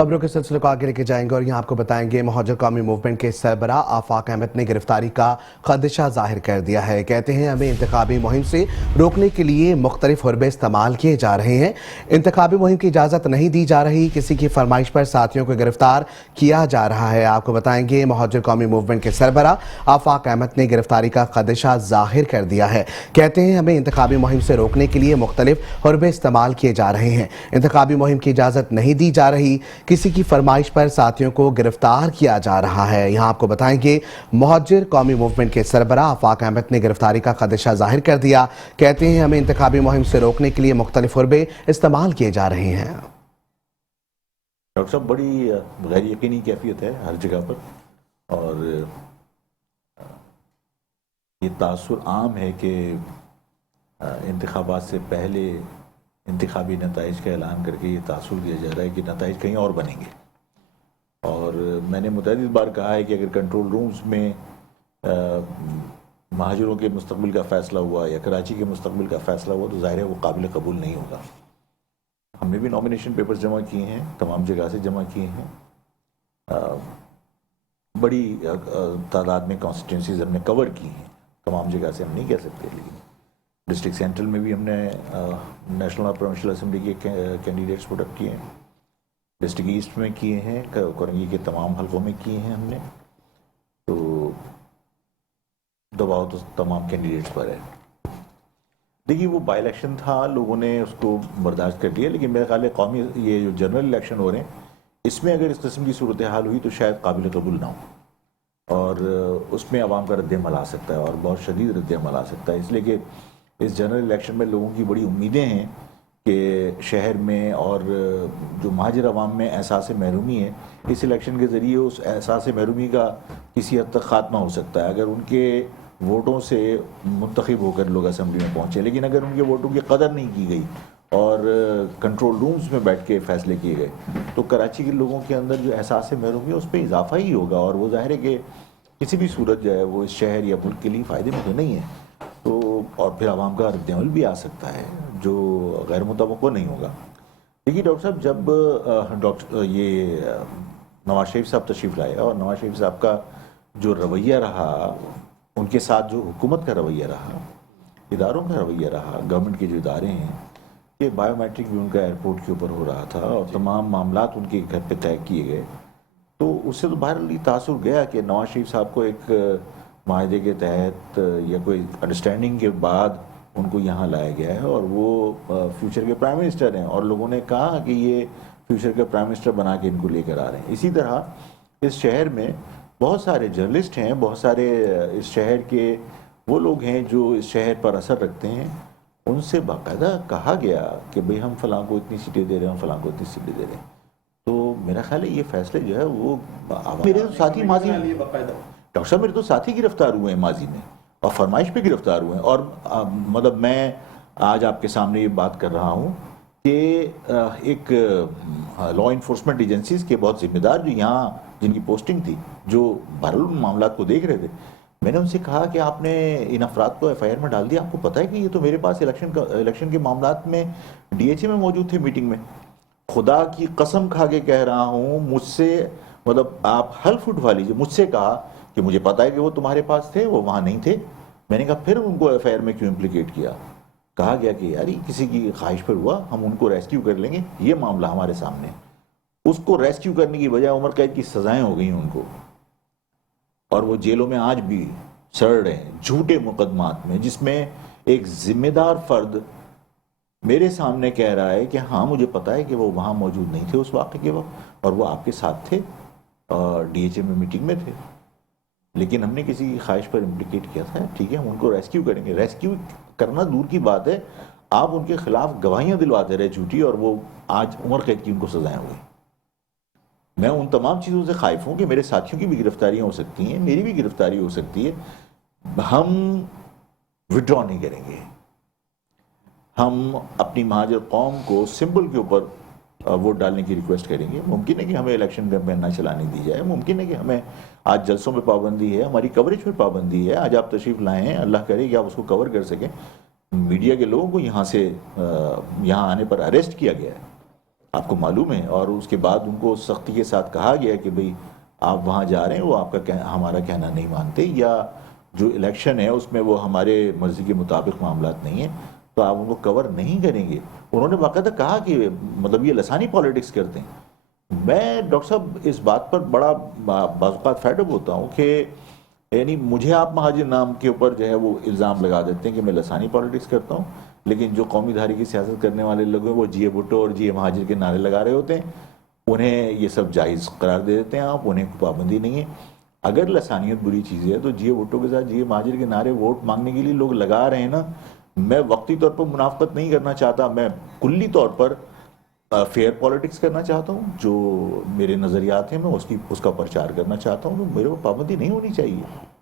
खबरों के सिलसिले को आगे लेके जाएंगे और यहाँ आपको बताएंगे महाजर कौमी मूवमेंट के सरबराह आफाक अहमद ने गिरफ्तारी का खदशा जाहिर कर दिया है। कहते हैं हमें इंतखाबी मुहिम से रोकने के लिए मुख्तलिफ हुर्बे इस्तेमाल किए जा रहे हैं। इंतखाबी मुहिम की इजाज़त नहीं दी जा रही, किसी की फरमाइश पर साथियों को गिरफ्तार किया जा रहा है। आपको बताएंगे महाजर कौमी मूवमेंट के सरबराह आफाक अहमद ने गिरफ्तारी का खदशा जाहिर कर दिया है। कहते हैं हमें इंतखाबी मुहिम से रोकने के लिए मुख्तलिफ हुर्बे इस्तेमाल किए जा रहे हैं। इंतखाबी मुहिम की इजाज़त नहीं दी जा रही, किसी की फरमाइश पर साथियों को गिरफ्तार किया जा रहा है। यहाँ आपको बताएंगे महाजिर कौमी मूवमेंट के सरबराह आफाक अहमद ने गिरफ्तारी का खदशा जाहिर कर दिया। कहते हैं हमें इंतखाबी मुहिम से रोकने के लिए मुख्तलिफ हुर्बे इस्तेमाल किए जा रहे हैं। डॉक्टर साहब, बड़ी गैर यकीनी कैफियत है हर जगह पर, और ये तासुर आम है कि इंतखाबात से पहले इंतखाबी नताइज का ऐलान करके ये तासुर दिया जा रहा है कि नताइज कहीं और बनेंगे। और मैंने मुतअद्दिद बार कहा है कि अगर कंट्रोल रूम्स में महाजरों के मुस्तकबिल का फ़ैसला हुआ या कराची के मुस्तकबिल का फ़ैसला हुआ तो ज़ाहिर है वो काबिल कबूल नहीं होगा। हमने भी नॉमिनेशन पेपर्स जमा किए हैं, तमाम जगह से जमा किए हैं, बड़ी तादाद में कॉन्स्टिट्यूंसीज हमने कवर की हैं। तमाम जगह से हम नहीं कह सकते, लेकिन डिस्ट्रिक्ट सेंट्रल में भी हमने नेशनल और प्रोविंशियल असेंबली के कैंडिडेट्स पुट अप किए हैं, डिस्ट्रिक्ट ईस्ट में किए हैं, कोरंगी के तमाम हल्कों में किए हैं हमने। तो दबाव तो तमाम कैंडिडेट्स पर है। देखिए, वो बाई इलेक्शन था, लोगों ने उसको बर्दाश्त कर लिया, लेकिन मेरे ख्याल है कौमी ये जो जनरल इलेक्शन हो रहे हैं इसमें अगर इस किस्म की सूरत हाल हुई तो शायद काबिल कबूल ना हो, और उसमें अवाम का रद्द-ए-अमल आ सकता है और बहुत शदीद रद्द-ए-अमल आ सकता है। इसलिए कि इस जनरल इलेक्शन में लोगों की बड़ी उम्मीदें हैं कि शहर में और जो महाजर अवाम में एहसास महरूमी है, इस इलेक्शन के ज़रिए उस एहसास महरूमी का किसी हद तक ख़ात्मा हो सकता है अगर उनके वोटों से मुंतखब होकर लोग असम्बली में पहुँचे। लेकिन अगर उनके वोटों की कदर नहीं की गई और कंट्रोल रूम्स में बैठ के फ़ैसले किए गए तो कराची के लोगों के अंदर जो एहसास महरूमी है उस पर इजाफा ही होगा, और वो ज़ाहिर है कि किसी भी सूरत जो है वो इस शहर या मुल्क के लिए फ़ायदे में तो नहीं है। तो और फिर आवाम का रद्द-ए-अमल भी आ सकता है जो गैर मुतवक्को नहीं होगा। देखिए डॉक्टर साहब, जब ये नवाज शरीफ साहब तशरीफ़ लाए और नवाज शरीफ साहब का जो रवैया रहा, उनके साथ जो हुकूमत का रवैया रहा, इदारों का रवैया रहा, गवर्नमेंट के जो इदारे हैं, ये बायोमेट्रिक भी उनका एयरपोर्ट के ऊपर हो रहा था और तमाम मामलात उनके घर पे तय किए गए, तो उससे तो बहरहाल तासुर गया कि नवाज शरीफ साहब को एक माहदे के तहत या कोई अंडरस्टैंडिंग के बाद उनको यहाँ लाया गया है और वो फ्यूचर के प्राइम मिनिस्टर हैं, और लोगों ने कहा कि ये फ्यूचर के प्राइम मिनिस्टर बना के इनको लेकर आ रहे हैं। इसी तरह इस शहर में बहुत सारे जर्नलिस्ट हैं, बहुत सारे इस शहर के वो लोग हैं जो इस शहर पर असर रखते हैं, उनसे बाकायदा कहा गया कि भाई हम फलां को इतनी सीटें दे रहे हैं, हम फलां को इतनी सीटें दे रहे हैं। तो मेरा ख्याल है ये फैसले जो है वो मेरे तो साथी माजी डॉक्टर साहब मेरे तो साथी गिरफ्तार हुए हैं माजी में और फरमाइश पे गिरफ्तार हुए हैं, और मतलब मैं आज आपके सामने ये बात कर रहा हूँ कि एक लॉ इन्फोर्समेंट एजेंसीज के बहुत जिम्मेदार जो यहाँ जिनकी पोस्टिंग थी, जो बहरहाल मामला को देख रहे थे, मैंने उनसे कहा कि आपने इन अफराद को FIR में डाल दिया, आपको पता है कि ये तो मेरे पास इलेक्शन के मामलात में DHA में मौजूद थे मीटिंग में। खुदा की कसम खा के कह रहा हूँ, मुझसे मतलब आप हल्फ उठवा लीजिए, मुझसे कहा कि मुझे पता है कि वो तुम्हारे पास थे, वो वहाँ नहीं थे। मैंने कहा फिर उनको FIR में क्यों इम्प्लीकेट किया? कहा गया कि यार किसी की ख्वाहिश पर हुआ, हम उनको रेस्क्यू कर लेंगे, ये मामला हमारे सामने। उसको रेस्क्यू करने की बजाय उम्र कैद की सजाएं हो गई उनको, और वो जेलों में आज भी सड़ रहे हैं झूठे मुकदमात में, जिसमें एक जिम्मेदार फर्द मेरे सामने कह रहा है कि हाँ मुझे पता है कि वो वहाँ मौजूद नहीं थे उस वाक़े के वक्त और वो आपके साथ थे और DHA में मीटिंग में थे, लेकिन हमने किसी की ख्वाहिश पर इम्प्लीकेट किया था। ठीक है, हम उनको रेस्क्यू करेंगे। रेस्क्यू करना दूर की बात है, आप उनके खिलाफ गवाहियाँ दिलवाते रहे झूठी, और वो आज उम्र कैद की उनको सजाएं हुई। मैं उन तमाम चीज़ों से खाइफ हूँ कि मेरे साथियों की भी गिरफ्तारियाँ हो सकती हैं, मेरी भी गिरफ्तारी हो सकती है। हम विड्रॉ नहीं करेंगे, हम अपनी महाजर कौम को सिंबल के ऊपर वोट डालने की रिक्वेस्ट करेंगे। मुमकिन है कि हमें इलेक्शन कैंपेन ना चलाने दी जाए, मुमकिन है कि हमें आज जलसों पे पाबंदी है, हमारी कवरेज पर पाबंदी है। आज आप तशरीफ़ लाए हैं, अल्लाह करे कि आप उसको कवर कर सकें। मीडिया के लोगों को यहाँ से यहाँ आने पर अरेस्ट किया गया है, آپ کو معلوم ہے، اور اس کے بعد ان کو سختی کے ساتھ کہا گیا کہ بھئی آپ وہاں جا رہے ہیں، وہ آپ کا ہمارا کہنا نہیں مانتے، یا جو الیکشن ہے اس میں وہ ہمارے مرضی کے مطابق معاملات نہیں ہیں، تو آپ ان کو کور نہیں کریں گے۔ انہوں نے باقاعدہ کہا کہ مطلب یہ لسانی پالیٹکس کرتے ہیں۔ میں ڈاکٹر صاحب اس بات پر بڑا بعض اوقات فیڈ اپ ہوتا ہوں کہ یعنی مجھے آپ مہاجر نام کے اوپر جو ہے وہ الزام لگا دیتے ہیں کہ میں لسانی پالیٹکس کرتا ہوں، لیکن جو قومی دھاری کی سیاست کرنے والے لوگ ہیں وہ جی اے بھٹو اور جی اے مہاجر کے نعرے لگا رہے ہوتے ہیں، انہیں یہ سب جائز قرار دے دیتے ہیں آپ، انہیں کوئی پابندی نہیں ہے۔ اگر لسانیت بری چیز ہے تو جی اے بھٹو کے ساتھ جی اے مہاجر کے نعرے ووٹ مانگنے کے لیے لوگ لگا رہے ہیں نا۔ میں وقتی طور پر منافقت نہیں کرنا چاہتا، میں کلی طور پر فیئر پالیٹکس کرنا چاہتا ہوں، جو میرے نظریات ہیں میں اس کا پرچار کرنا چاہتا ہوں، تو میرے کو پابندی نہیں ہونی چاہیے۔